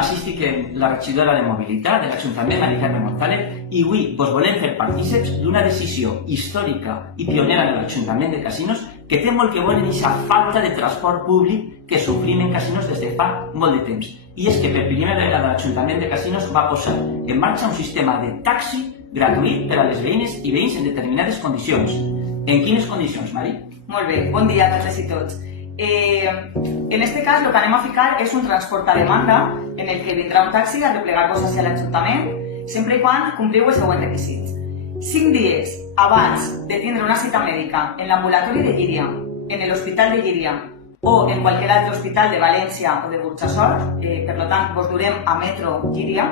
assistic la regidora de Mobilitat de l'Ajuntament, Mari Carme González, i avui vos volem fer partíceps d'una decisió històrica i pionera de l'Ajuntament de Casinos que té molt que veure amb aquesta falta de transport públic que sofrim en Casinos des de fa molt de temps. I és que per primera vegada l'Ajuntament de Casinos va posar en marxa un sistema de taxi gratuït per a les veïnes i veïns en determinades condicions. En quines condicions, Mari? Molt bé, bon dia a totes i tots. En este cas, el que anem a ficar és un transport a demanda en el que vindrà un taxi a replegar-vos hacia l'Ajuntament, sempre i quan compliu els següents requisits. 5 dies abans de tindre una cita mèdica en l'ambulatori de Llíria, en l'Hospital de Llíria o en qualsevol altre hospital de València o de Burjassot, per tant, vos durem a Metro Llíria,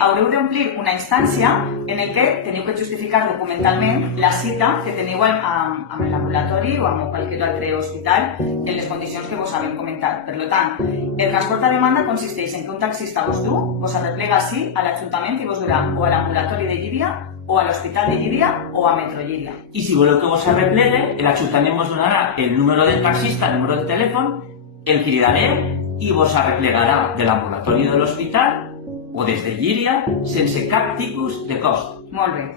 haureu d'omplir una instància en el que teniu que justificar documentalment la cita que teniu amb l'ambulatori o amb qualsevol altre hospital en les condicions que vos hem comentat. Per tant, el transport a demanda consisteix en que un taxista vos du, vos arreplega així a l'Ajuntament i vos durà o a l'ambulatori de Llíria o a l'Hospital de Llíria o a Metro Llíria. I si voleu que vos arreplegue, l'Ajuntament vos donarà el número del taxista, el número de telèfon, el cridareu i vos arreplegarà de l'ambulatori de l'hospital o des de Llíria sense cap tipus de cost. Molt bé.